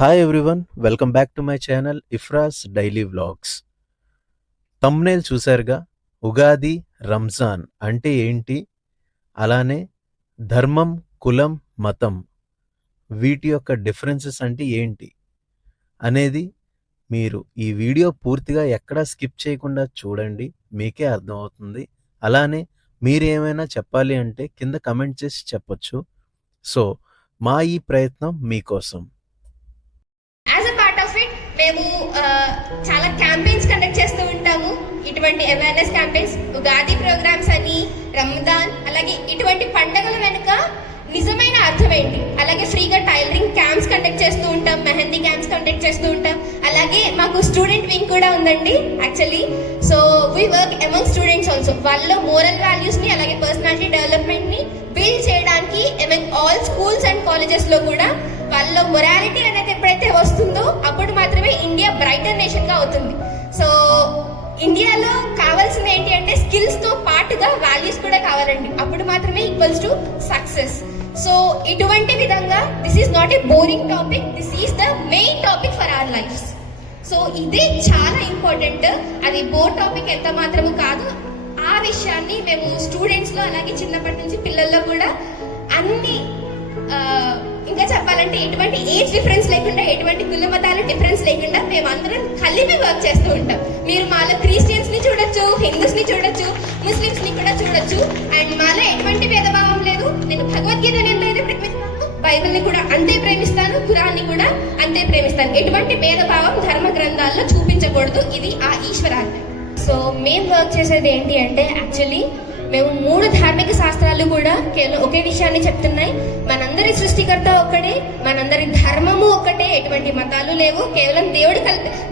Hi everyone, welcome back to my channel Ifra's daily vlogs. Thumbnail చూశారుగా, ఉగాది, రంజాన్ అంటే ఏంటి, అలానే ధర్మం, కులం, మతం వీటి యొక్క డిఫరెన్సెస్ అంటే ఏంటి అనేది మీరు ఈ వీడియో పూర్తిగా ఎక్కడా స్కిప్ చేయకుండా చూడండి, మీకే అర్థమవుతుంది. అలానే మీరు ఏమైనా చెప్పాలి అంటే కింద కమెంట్ చేసి చెప్పొచ్చు. సో మా ఈ ప్రయత్నం మీకోసం. As a part of it మేము చాలా క్యాంపెయిన్స్ కండక్ట్ చేస్తూ ఉంటాము. ఇటువంటి అవేర్నెస్ క్యాంపెయిన్స్, ఉగాది ప్రోగ్రామ్స్ అని, రంజాన్, అలాగే ఇటువంటి పండుగల వెనుక నిజమైన అర్థం ఏంటి, అలాగే ఫ్రీగా టైలరింగ్ క్యాంప్స్ కండక్ట్ చేస్తూ ఉంటాం, మెహందీ క్యాంప్స్ కండక్ట్ చేస్తూ ఉంటాం. అలాగే మాకు స్టూడెంట్ వింగ్ కూడా ఉందండి actually. So we work among students also. వాళ్ళలో మోరల్ వాల్యూస్ ని అలాగే పర్సనాలిటీ డెవలప్మెంట్ ని బిల్డ్ చేయడానికి among all schools and colleges లో కూడా వాళ్ళలో మొరాలిటీ అనేది ఎప్పుడైతే వస్తుందో అప్పుడు మాత్రమే ఇండియా బ్రైటర్ నేషన్ గా అవుతుంది. సో ఇండియాలో కావాల్సింది ఏంటి అంటే స్కిల్స్ తో పాటుగా వాల్యూస్ కూడా కావాలండి. అప్పుడు మాత్రమే ఈక్వల్స్ టు సక్సెస్. సో ఇటువంటి విధంగా this is not a boring topic, this is the main topic for our lifes. So ఇది చాలా ఇంపార్టెంట్. అది బోర్ టాపిక్ ఎంత మాత్రము కాదు. ఆ విషయాన్ని మేము స్టూడెంట్స్ లో అలాగే చిన్నప్పటి నుంచి పిల్లల్లో కూడా అన్ని ఇంకా చెప్పాలంటే ఎటువంటి ఏజ్ డిఫరెన్స్ లేకుండా, ఎటువంటి కుల మతాల డిఫరెన్స్ లేకుండా మేమందరం కలిపి వర్క్ చేస్తూ ఉంటాం. మీరు మాలో క్రిస్టియన్స్ ని చూడొచ్చు, హిందూస్ ని చూడొచ్చు, ముస్లిమ్స్ ని కూడా చూడొచ్చు. అండ్ మాలో ఎటువంటి భేదభావం లేదు. నేను భగవద్గీతని ఎంతైతే ప్రేమిస్తాను, బైబిల్ ని కూడా అంతే ప్రేమిస్తాను, ఖురాన్ ని కూడా అంతే ప్రేమిస్తాను. ఎటువంటి భేదభావం ధర్మ గ్రంథాల్లో చూపించకూడదు. ఇది ఆ ఈశ్వరాజ్ఞ. సో మేము వర్క్ చేసేది ఏంటి అంటే యాక్చువల్లీ మేము 3 ధార్మిక శాస్త్రాలు కూడా కేవలం ఒకే విషయాన్ని చెప్తున్నాయి. మనందరి సృష్టికర్త ఒక్కడే, మనందరి ధర్మము ఒక్కటే, ఎటువంటి మతాలు లేవు. కేవలం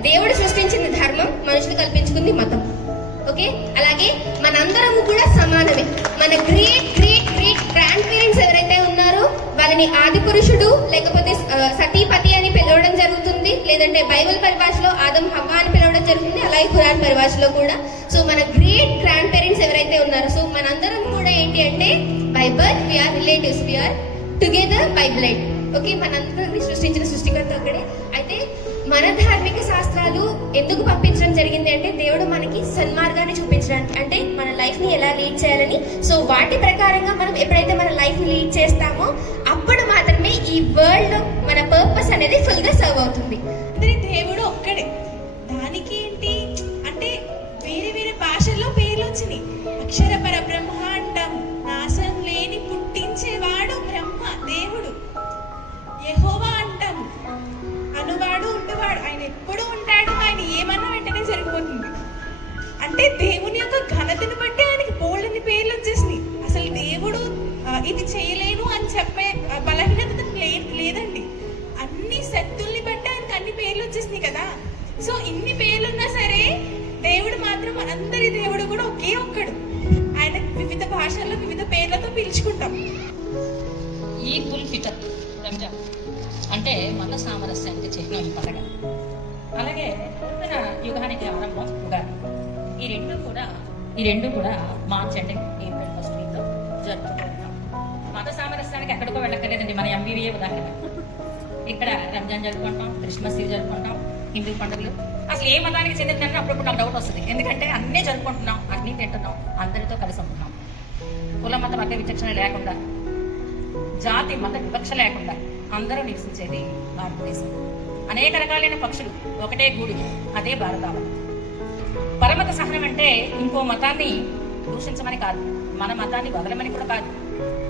దేవుడు సృష్టించిన ధర్మం, మనుషులు కల్పించుకుంది మతం. ఓకే, అలాగే మనందరము కూడా సమానమే. మన great great great grand parents ఎవరైతే ఉన్నారో వాళ్ళని ఆది పురుషుడు లేకపోతే సతీపతి అని పిలవడం జరుగుతుంది, లేదంటే బైబిల్ పరిభాషలో ఆదం హవ్వ అని పిలవడం జరుగుతుంది, అలాగే ఖురాన్ పరిభాషలో కూడా. సో మన గ్రేట్ గ్రాండ్ పేరెంట్స్ ఎవరైతే ఉన్నారో, సో మనందరం కూడా ఏంటి అంటే by birth we are relatives, we are together by blood. Okay, మనందరినీ సృష్టించిన సృష్టికర్త ఒక్కడే. అయితే మన ధార్మిక శాస్త్రాలు ఎందుకు పంపించడం జరిగింది అంటే దేవుడు మనకి సన్మార్గాన్ని చూపించడానికి, అంటే మన లైఫ్ ని ఎలా లీడ్ చేయాలని. సో వాటి ప్రకారంగా మనం ఎప్పుడైతే మన లైఫ్ ని లీడ్ చేస్తామో అప్పుడు మాత్రమే ఈ వరల్డ్ లో మన పర్పస్ అనేది ఫుల్ గా సర్వ్ అవుతుంది. దేవుడు ఒక్కడే. దానికి ఏంటి అంటే వేరే వేరే భాషల్లో పేర్లు వచ్చినాయి. అక్షర పరబ్రహ్మ అంటాం, నాశనం లేని పుట్టించేవాడు బ్రహ్మ దేవుడు. యెహోవా అంటాం, అనువాడు ఉండువాడు, ఆయన ఎప్పుడు ఉంటాడు, ఆయన ఏమన్నా వెంటనే జరిగిపోతుంది. అంటే దేవుని యొక్క ఘనతను బట్టి ఆయనకి బోల్డని పేర్లు వచ్చేసినాయి. అసలు దేవుడు ఇది చేయలేను అని చెప్పే బలహీనత లేదండి. అన్ని శక్తుల్ని బట్టి ఆయనకి అన్ని పేర్లు వచ్చేసినాయి కదా. సో ఇన్ని పేర్లున్నా సరే దేవుడు మాత్రం మనందరి దేవుడు కూడా ఒకే ఒక్కడు. ఆయన వివిధ భాషల్లో వివిధ పేర్లతో పిలుచుకుంటాం. ఈద్ ఉల్ ఫితర్, రంజాన్ అంటే మత సామరస్యానికి చిహ్నం ఈ పండుగ. అలాగే నూతన యుగానికి ఆరంభం ఉగాది. ఈ రెండు కూడా మార్చ్ ఎండింగ్ ఏప్రిల్ ఫస్ట్ వీక్లో జరుపుకుంటాం. మత సామరస్యానికి ఎక్కడికో వెళ్ళక్కర్లేదండి. మన ఎంబీవీఏ ఉదాహరణ. ఇక్కడ రంజాన్ జరుపుకుంటాం, క్రిస్మస్ ఇవి జరుపుకుంటాం, హిందూ పండుగలు. అసలు ఏ మతానికి చెందిందని అప్పుడప్పుడు నాకు డౌట్ వస్తుంది. ఎందుకంటే అన్నీ జరుపుకుంటున్నాం, అన్నీ తింటున్నాం, అందరితో కలిసి ఉంటున్నాం. కుల మత మత విచక్షణ లేకుండా, జాతి మత వివక్ష లేకుండా అందరూ నివసించేది భారతదేశం. అనేక రకాలైన పక్షులు ఒకటే గూడు, అదే భారతావనం. పరమత సహనం అంటే ఇంకో మతాన్ని దూషించమని కాదు, మన మతాన్ని వదలమని కూడా కాదు,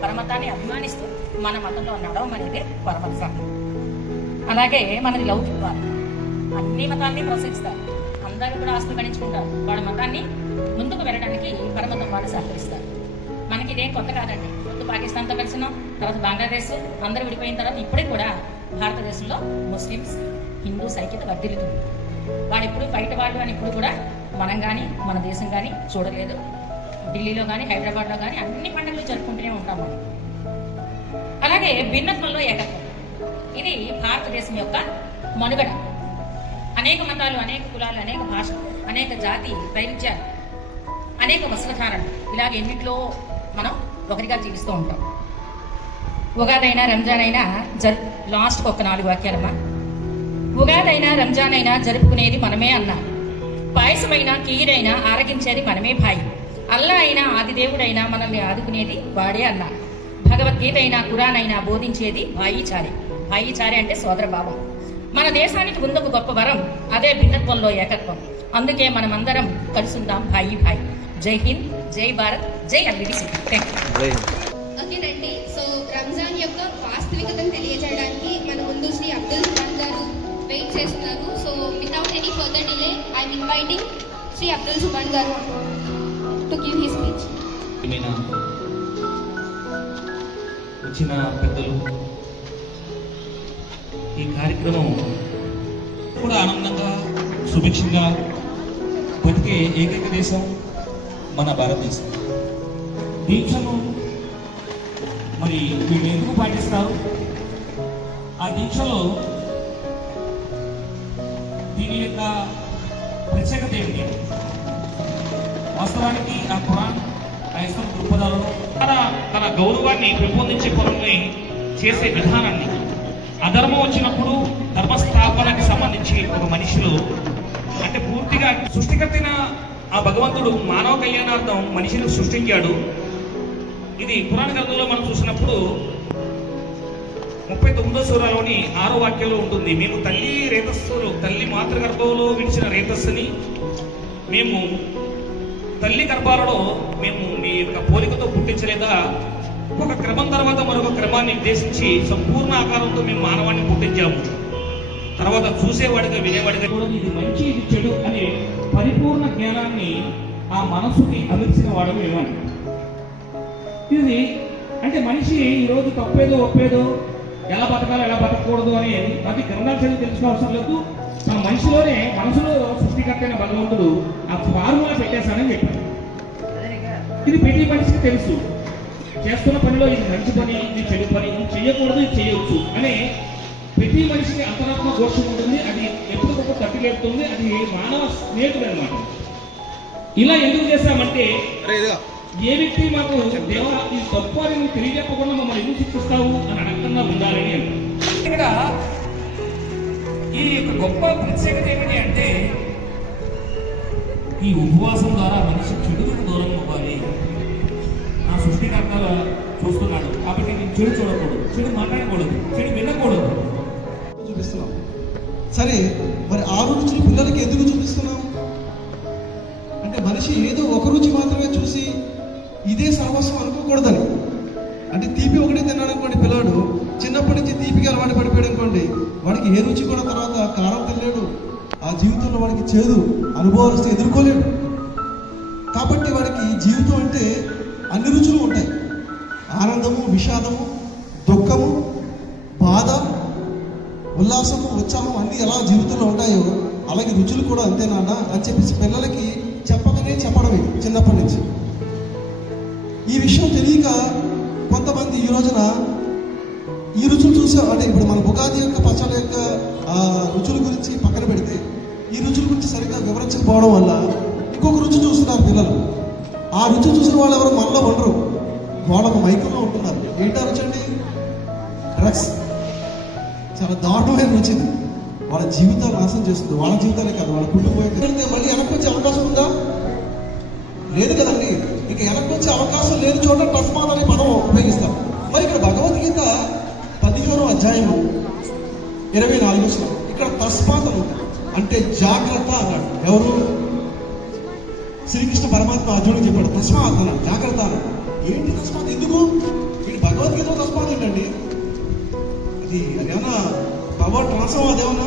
పరమతాన్ని అభిమానిస్తూ మన మతంలో నడవమనేదే పరమత సహనం. అలాగే మనది లౌకికవాదం. అన్ని మతాన్ని ప్రోత్సహిస్తారు, అందరూ కూడా ఆస్తులు గణించుకుంటారు, వాళ్ళ మతాన్ని ముందుకు వెళ్ళడానికి పరమతం వాళ్ళు సహకరిస్తారు. మనకి ఇదేం కొత్త కాదండి. ముందు పాకిస్తాన్తో కలిసినాం, తర్వాత బంగ్లాదేశ్, అందరూ విడిపోయిన తర్వాత ఇప్పుడే కూడా భారతదేశంలో ముస్లిమ్స్ హిందూస్ ఐక్యత వర్ధిల్లుతుంది. వాడు ఎప్పుడు బయట వాళ్ళు అని ఇప్పుడు కూడా మనం కానీ మన దేశం కానీ చూడలేదు. ఢిల్లీలో కానీ హైదరాబాద్లో కానీ అన్ని పండుగలు జరుపుకుంటూనే ఉంటాం మనం. అలాగే భిన్నత్వంలో ఏకత్వం, ఇది భారతదేశం యొక్క మనుగడ. అనేక మతాలు, అనేక కులాలు, అనేక భాషలు, అనేక జాతి వైవిధ్యాలు, అనేక వస్త్రధారణలు, ఇలాగ ఎన్నిట్లో మనం ఒకరిగా జీవిస్తూ ఉంటాం. ఉగాది అయినా రంజాన్ అయినా లాస్ట్కి ఒక 4 వాక్యాలమ్మా. ఉగాదైనా రంజాన్ అయినా జరుపుకునేది మనమే అన్నా, పాయసమైనా కీరైనా ఆరగించేది మనమే భాయి, అల్లా అయినా ఆదిదేవుడైనా మనల్ని ఆదుకునేది వాడే అన్నా, భగవద్గీత అయినా ఖురాన్ అయినా బోధించేది భాయిచారే. భాయిచారే అంటే సోదర భావం. మన దేశానికి ముందుకు గొప్ప వరం, అదే భిన్నత్వంలో ఏకత్వం. అందుకే మనమందరం కలుసుందాం భాయి భాయి. జై హింద్, జై భారత్, జై ఎల్విడిసి. ఓకేనండి. సో రంజాన్ యొక్క వాస్తవికతను తెలియజేయడానికి మన ముందు శ్రీ అబ్దుల్ సుబాన్ గారు వెయిట్ చేస్తున్నారు. So without any further delay I'm inviting Shri Abdul Subhan గారు టు గివ్ హిస్ స్పీచ్. వచ్చిన పెద్దలు, ఈ కార్యక్రమం కూడా ఆనందంగా సుభిక్షంగా బతికే ఏకైక దేశం మన భారతదేశం. దీక్షను మరి వీళ్ళు ఎందుకు పాటిస్తారు? ఆ దీక్షలో దీని యొక్క ప్రత్యేకత ఏమిటి? వాస్తవానికి ఆ ఖురాన్ ఆ ఇస్లాం దృక్పథాలను తన గౌరవాన్ని పెంపొందించే పనుల్ని చేసే విధానాన్ని, అధర్మం వచ్చినప్పుడు ధర్మస్థాపనకి సంబంధించి ఒక మనిషిలో అంటే పూర్తిగా సృష్టికర్తైన ఆ భగవంతుడు మానవ కళ్యాణార్థం మనిషిని సృష్టించాడు. ఇది పురాణ గ్రంథంలో మనం చూసినప్పుడు 39వ సూరాలోని 6వ వాక్యంలో ఉంటుంది. మేము తల్లి మాతృగర్భంలో విడిచిన రేతస్సుని మేము తల్లి గర్భాలలో మేము మీ యొక్క పోలికతో పుట్టించలేదా? ఒక క్రమం తర్వాత మరొక క్రమాన్ని నిర్దేశించి సంపూర్ణ ఆకారంతో మేము మానవాన్ని పుట్టించాము. తర్వాత చూసేవాడిగా వినేవాడిగా కూడా ఇది మంచి ఇది చెడు అనే పరిపూర్ణ జ్ఞానాన్ని ఆ మనసుకి అందించిన వాడు మేమని. ఇది అంటే మనిషి ఈరోజు తప్పేదో ఒప్పేదో ఎలా బతకాలో ఎలా బతకూడదు అనేది అది గ్రంథాలు చదివి తెలుసుకో అవసరం లేదు. మన మనిషిలోనే మనసులో సృష్టికర్తైన భగవంతుడు ఆ ఫార్ములా పెట్టేశానని చెప్పారు. ఇది ప్రతి మనిషికి తెలుసు. చేస్తున్న పనిలో ఇది మంచి పని, ఇది చెడు పని, ఇది చేయకూడదు, ఇది చేయవచ్చు అనే ప్రతి మనిషికి అంతరాత్మ దోషం ఉంటుంది. అది ఎప్పటికప్పుడు తట్టిలేపుతుంది. అది మానవ స్నేహితుడు అనమాట. ఇలా ఎందుకు చేస్తామంటే ఏ వ్యక్తి మాకు దేవ ఈ తప్పు అని నువ్వు తెలియజెప్పకుండా మమ్మల్ని ఎందుకు శిక్షిస్తావు అని అడగకుండా ఉండాలని ఇక్కడ ఈ యొక్క గొప్ప ప్రత్యేకత ఏమిటి అంటే ఈ ఉపవాసం ద్వారా మనిషి చెడుకు దూరం అవ్వాలి. నా సృష్టికర్త చూస్తున్నాడు కాబట్టి నేను చెడు చూడకూడదు, చెడు మాట్లాడకూడదు, చెడు వినకూడదు. చూపిస్తున్నాం. సరే, మరి ఆ రుచిని పిల్లలకి ఎందుకు చూపిస్తున్నాం అంటే మనిషి ఏదో ఒక రుచి మాత్రమే చూసి ఇదే సర్వస్వం అనుకోకూడదని. అంటే తీపి ఒకటే తిన్నాడు అనుకోండి, పిల్లాడు చిన్నప్పటి నుంచి తీపికి అలవాటు పడిపోయాడు అనుకోండి, వాడికి ఏ రుచి కూడా తర్వాత కారం తినలేడు. ఆ జీవితంలో వాడికి చేదు అనుభవాలు వస్తే ఎదుర్కోలేడు. కాబట్టి వాడికి జీవితం అంటే అన్ని రుచులు ఉంటాయి. ఆనందము, విషాదము, దుఃఖము, బాధ, ఉల్లాసము, ఉత్సాహం అన్నీ ఎలా జీవితంలో ఉంటాయో అలాగే రుచులు కూడా అంతేనా అని చెప్పేసి పిల్లలకి చెప్పకనే చెప్పడమే చిన్నప్పటి నుంచి. ఈ విషయం తెలియక కొంతమంది ఈ రోజున ఈ రుచులు చూసే అంటే ఇప్పుడు మన ఉగాది యొక్క పచ్చళ్ళ యొక్క రుచుల గురించి పక్కన పెడితే ఈ రుచుల గురించి సరిగ్గా వివరించకపోవడం వల్ల ఇంకొక రుచి చూస్తున్నారు పిల్లలు. ఆ రుచి చూసిన వాళ్ళు ఎవరు మనలో ఉండరు, వాళ్ళకు మైకంలో ఉంటున్నారు. ఏంటా రుచి అండి? డ్రగ్స్. చాలా దారుణమైన రుచి. వాళ్ళ జీవితాలు నాశనం చేస్తుంది. వాళ్ళ జీవితాలే కాదు, వాళ్ళ కుటుంబం మళ్ళీ వెనక్కి వచ్చే అవకాశం ఉందా? లేదు కదండి. ఇక వెనక్కి వచ్చే అవకాశం లేని చోట తస్మాత్ అనే పదం ఉపయోగిస్తాం. మరి ఇక్కడ భగవద్గీత 15వ అధ్యాయము 24వ శ్లోకం ఇక్కడ తస్మాత్ అంటే జాగ్రత్త అన్నాడు. ఎవరు? శ్రీకృష్ణ పరమాత్మ అర్జునుడికి చెప్పాడు తస్మాత్ అన్నాడు, జాగ్రత్త అన్నాడు. ఏంటి తస్మాత్? ఎందుకు? ఇది భగవద్గీత తస్మాత్ ఏంటండి? అది ఏమన్నా పవర్ ట్రాన్స్ఫార్మ్ అదేమన్నా?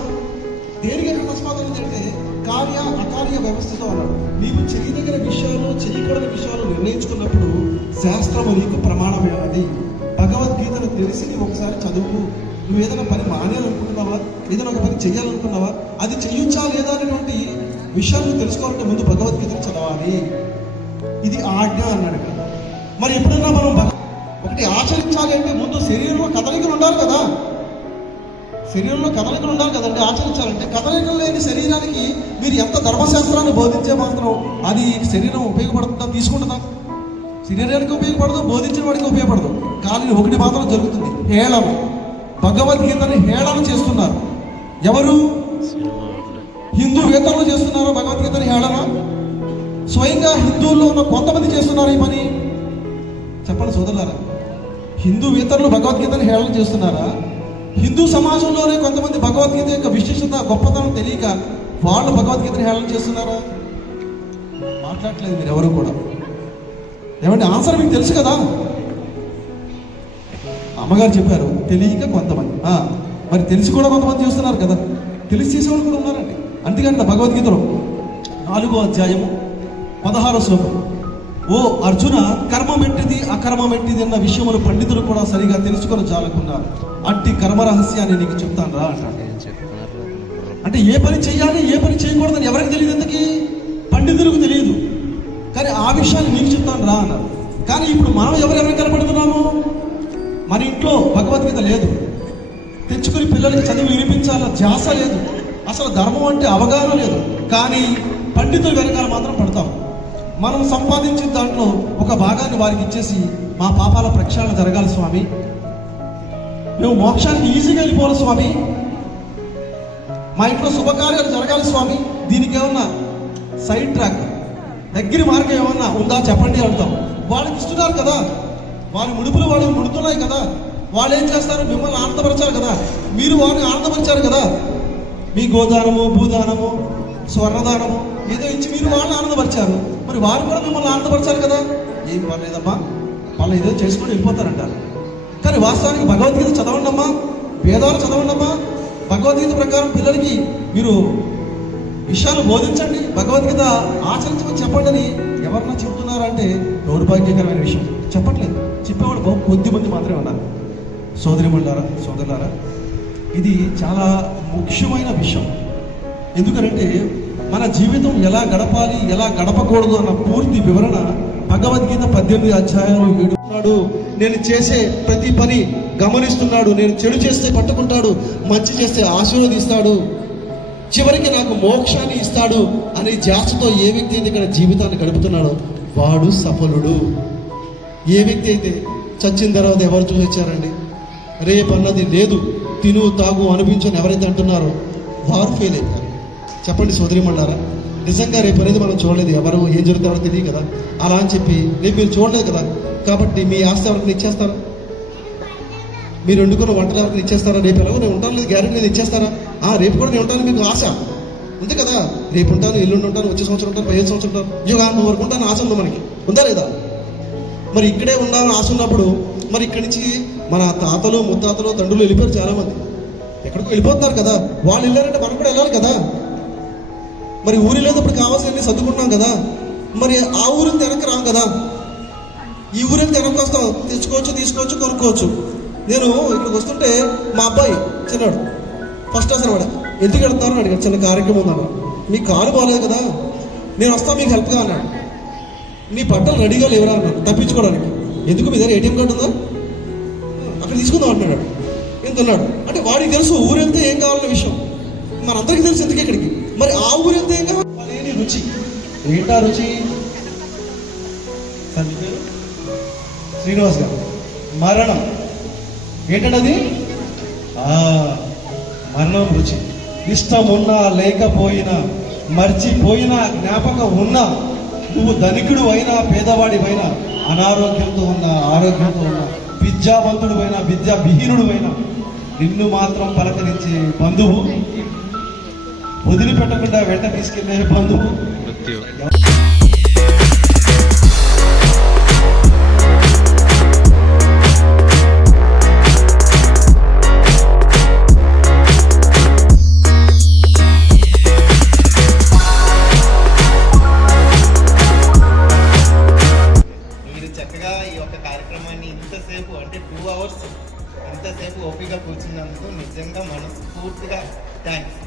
దేనికి ఎక్కడ తస్మాత్ అంటే కార్య అకార్య వ్యవస్థతో అన్నాడు. నీవు చేయదగిన విషయాలు చేయకూడని విషయాలు నిర్ణయించుకున్నప్పుడు శాస్త్రము నీకు ప్రమాణమే. అది భగవద్గీతను తెలిసి నీవు ఒకసారి చదువు. నువ్వు ఏదైనా పని మానేయాలనుకుంటున్నావా, ఏదైనా ఒక పని చేయాలనుకున్నావా, అది చెయ్యొచ్చా లేదా అనేటువంటి విషయాలు తెలుసుకోవాలంటే ముందు భగవద్గీతను చదవాలి. ఇది ఆజ్ఞ అన్నాడు కదా. మరి ఎప్పుడన్నా మనం ఒకటి ఆచరించాలి అంటే ముందు శరీరంలో కదలికలు ఉండాలి కదా. శరీరంలో కదలికలు ఉండాలి కదండి ఆచరించాలంటే. కదలికలు లేని శరీరానికి మీరు ఎంత ధర్మశాస్త్రాన్ని బోధించే మాత్రం అది శరీరం ఉపయోగపడుతుందా, తీసుకుంటుందా? శరీరానికి ఉపయోగపడదు, బోధించిన వాడికి ఉపయోగపడదు. కానీ ఒకటి మాత్రం జరుగుతుంది, హేళన. భగవద్గీతని హేళన చేస్తున్నారు. ఎవరు? హిందూవేతరులు చేస్తున్నారా భగవద్గీతని హేళన? స్వయంగా హిందువుల్లో ఉన్న కొంతమంది చేస్తున్నారు ఈ పని. చెప్పండి సోదరులారా, హిందూవేతరులు భగవద్గీతని హేళన చేస్తున్నారా? హిందూ సమాజంలోనే కొంతమంది భగవద్గీత యొక్క విశిష్టత గొప్పతనం తెలియక వాళ్ళు భగవద్గీతని హేళన చేస్తున్నారా? మాట్లాడలేదు మీరు ఎవరు కూడా. ఏమంటే ఆన్సర్ మీకు తెలుసు కదా. అమ్మగారు చెప్పారు తెలియక కొంతమంది, మరి తెలిసి కూడా కొంతమంది చేస్తున్నారు కదా. తెలిసి చేసేవాళ్ళు కూడా ఉన్నారండి. అందుకంటే భగవద్గీతలో 4వ అధ్యాయము 16వ శ్లోకం, ఓ అర్జున, కర్మం ఎట్టిది అకర్మం ఎట్టిది అన్న విషయములు పండితులు కూడా సరిగా తెలుసుకొని చాలకున్నారు. అట్టి కర్మ రహస్యాన్ని నీకు చెప్తాను రా అంటాడు. అంటే ఏ పని చేయాలి ఏ పని చేయకూడదని ఎవరికి తెలియదు, ఎందుకు? పండితులకు తెలియదు. కానీ ఆ విషయాన్ని నీకు చెప్తాను రా అన్నారు. కానీ ఇప్పుడు మనం ఎవరెవరు కనపడుతున్నాము? మన ఇంట్లో భగవద్గీత లేదు, తెచ్చుకుని పిల్లలకి చదివి వినిపించాలన్న ధ్యాస లేదు, అసలు ధర్మం అంటే అవగాహన లేదు. కానీ పండితుల వెనకాల మాత్రం పడతాం. మనం సంపాదించిన దాంట్లో ఒక భాగాన్ని వారికి ఇచ్చేసి మా పాపాల ప్రక్షాళన జరగాలి స్వామి, మేము మోక్షానికి ఈజీగా వెళ్ళిపోవాలి స్వామి, మా ఇంట్లో శుభకార్యాలు జరగాలి స్వామి, దీనికి ఏమన్నా సైడ్ ట్రాక్ దగ్గర మార్గం ఏమన్నా ఉందా చెప్పండి అంటాం. వాళ్ళకి ఇస్తున్నారు కదా, వారి ముడుపులు వాళ్ళు ముడుతున్నాయి కదా, వాళ్ళు ఏం చేస్తారు? మిమ్మల్ని ఆనందపరచారు కదా, మీరు వారిని ఆనందపరిచారు కదా. మీ గోదానము భూదానము స్వర్ణదానము ఏదో ఇచ్చి మీరు వాళ్ళని ఆనందపరిచారు, మరి వారు కూడా మిమ్మల్ని ఆనందపరిచారు కదా. ఏం పర్లేదమ్మా, వాళ్ళు ఏదో చేసుకొని వెళ్ళిపోతారంటారు. కానీ వాస్తవానికి భగవద్గీత చదవండమ్మా, వేదాలు చదవండమ్మా, భగవద్గీత ప్రకారం పిల్లలకి మీరు విషయాలు బోధించండి, భగవద్గీత ఆచరించమని చెప్పండి అని ఎవరన్నా చెప్తున్నారంటే దౌర్భాగ్యకరమైన విషయం. చెప్పట్లేదు, చెప్పేవాడు కొద్ది మంది మాత్రమే ఉన్నారు. సోదరిమణులారా, సోదరులారా, ఇది చాలా ముఖ్యమైన విషయం. ఎందుకంటే మన జీవితం ఎలా గడపాలి ఎలా గడపకూడదు అన్న పూర్తి వివరణ భగవద్గీత 18 అధ్యాయాలు 7 నేను చేసే ప్రతి పని గమనిస్తున్నాడు, నేను చెడు చేస్తే పట్టుకుంటాడు, మంచి చేస్తే ఆశీర్వదిస్తాడు, చివరికి నాకు మోక్షాన్ని ఇస్తాడు అనే ధ్యాసతో ఏ వ్యక్తి అయితే ఇక్కడ జీవితాన్ని గడుపుతున్నాడో వాడు సఫలుడు. ఏ వ్యక్తి అయితే చచ్చిన తర్వాత ఎవరు చూసి వచ్చారండి, రేపు అన్నది లేదు, తిను తాగు అనిపించని ఎవరైతే అంటున్నారో వారు ఫెయిల్ అవుతారు. చెప్పండి సోదరిమణులారా, నిజంగా రేపు అనేది మనం చూడలేదు, ఎవరు ఏం జరుగుతారో తెలియదు కదా. అలా అని చెప్పి రేపు మీరు చూడలేదు కదా, కాబట్టి మీ ఆస్తి ఎవరికి ఇచ్చేస్తారా? మీరు వండుకున్న వంటలు ఎవరికి ఇచ్చేస్తారా? రేపు ఎలాగో నేను ఉంటాను లేదు గ్యారెంటీ నేను ఇచ్చేస్తారా? రేపు కూడా నేను ఉంటాను మీకు ఆశ ఉంది కదా, రేపు ఉంటాను, ఎల్లుండి ఉంటాను, వచ్చే సంవత్సరం ఉంటాను, 15 సంవత్సరం ఉంటాను, యుగాంతం వరకు ఉంటాను ఆశ ఉంది మనకి, ఉందా లేదా? మరి ఇక్కడే ఉండాలని ఆశ ఉన్నప్పుడు మరి ఇక్కడి నుంచి మన తాతలు ముత్తాతలు తండ్రులు వెళ్ళిపోయారు చాలామంది, ఎక్కడికో వెళ్ళిపోతున్నారు కదా. వాళ్ళు వెళ్ళారంటే మనం కూడా వెళ్ళాలి కదా. మరి ఊరి లేదప్పుడు కావాల్సినవి సర్దుకుంటున్నాం కదా, మరి ఆ ఊరిని వెనక్కి రాం కదా, ఈ ఊరిని వెనక్కి వస్తాం, తెచ్చుకోవచ్చు తీసుకోవచ్చు కొనుక్కోవచ్చు. నేను ఇక్కడికి వస్తుంటే మా అబ్బాయి చిన్నాడు ఫస్ట్ క్లాస్ అనమాట, ఎందుకు వెళ్తున్నారని అడిగాడు, చిన్న కార్యక్రమం ఉందన్న. మీ కారు బాగాలేదు కదా, నేను వస్తాను మీకు హెల్ప్గా అన్నాడు. నీ బట్టలు రెడీగా లేవరా అన్నాడు తప్పించుకోవడానికి. ఎందుకు మీ దగ్గర ఏటీఎం కార్డు ఉందా, అక్కడ తీసుకుందాం అంటున్నాడు. ఎంతున్నాడు అంటే వాడికి తెలుసు ఊరు వెళ్తే ఏం కావాలన్న విషయం, మనందరికీ తెలుసు ఎందుకు ఇక్కడికి. మరి ఆ ఊరు వెళ్తే ఏం కావాలి, రుచి ఏంటా రుచి? శ్రీనివాస్ గారు, మరణం ఏంటది? మరణం రుచి. ఇష్టం ఉన్నా లేకపోయినా, మర్చిపోయినా, జ్ఞాపకం ఉన్నా, నువ్వు ధనికుడు అయినా పేదవాడివైనా, అనారోగ్యంతో ఉన్నా ఆరోగ్యంతో ఉన్నా, విద్యావంతుడు అయినా విద్యావిహీనుడు అయినా, నిన్ను మాత్రం పలకరించే బంధువు, వదిలిపెట్టకుండా వెంట తీసుకెళ్లే బంధువు. చక్కగా ఈ యొక్క కార్యక్రమాన్ని ఇంతసేపు అంటే 2 hours ఇంతసేపు ఓపికగా కూర్చున్నందుకు నిజంగా మనస్ఫూర్తిగా థ్యాంక్స్.